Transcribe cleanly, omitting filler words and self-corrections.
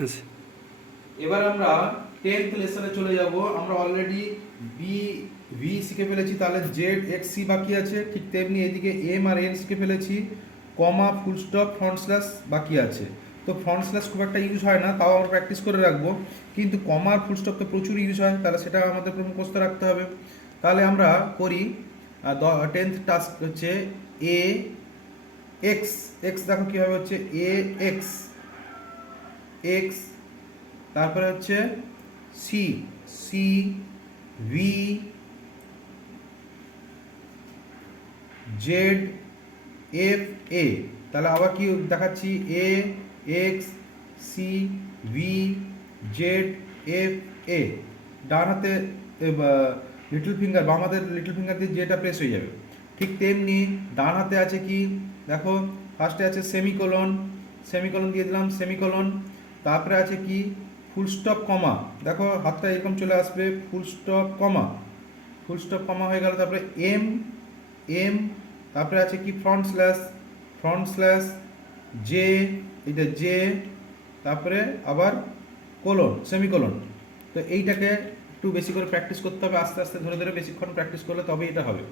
আচ্ছা। এবার আমরা 10th লেসনে চলে যাব। আমরা অলরেডি বি ভি শিখে ফেলেছি, তাহলে জেড এক্স সি বাকি আছে। ঠিক তেমনি এদিকে এম আর এন শিখে ফেলেছি, কমা ফুল স্টপ ফ্রন্ট স্ল্যাশ বাকি আছে। তো ফ্রন্ট স্ল্যাশ খুব একটা ইউজ হয় না, তাও আমরা প্র্যাকটিস করে রাখবো। কিন্তু কমা আর ফুল স্টপ তো প্রচুর ইউজ হয়, তাহলে সেটা আমাদের মুখস্থ রাখতে হবে। তাহলে আমরা করি 10th টাস্ক হচ্ছে এ এক্স এক্স, দেখো কীভাবে হচ্ছে এ এক্স এক্স, তারপরে হচ্ছে C C V Z F A. তাহলে আবার কি দেখাচ্ছি, A X C V Z F A. ডান হাতে লিটল ফিঙ্গার, বাম হাতের লিটল ফিঙ্গার দিয়ে যেটা প্রেস হয়ে যাবে। ঠিক তেমনি ডান হাতে আছে কি, দেখো ফার্স্টে আছে সেমিকোলন, সেমিকোলন দিয়ে দিলাম সেমিকোলন। তারপরে আছে কি ফুল স্টপ কমা, দেখো হাতটা এরকম চলে আসবে, ফুল স্টপ কমা, ফুল স্টপ কমা হয়ে গেল। তারপরে এম এম, তারপরে আছে কি front slash, front slash J, এটা জে, তারপরে আবার কোলন সেমিকোলন। তো এইটাকে একটু বেশি করে প্র্যাকটিস করতে হবে, আস্তে আস্তে ধরে ধরে বেশিক্ষণ প্র্যাকটিস করলে তবেই এটা হবে।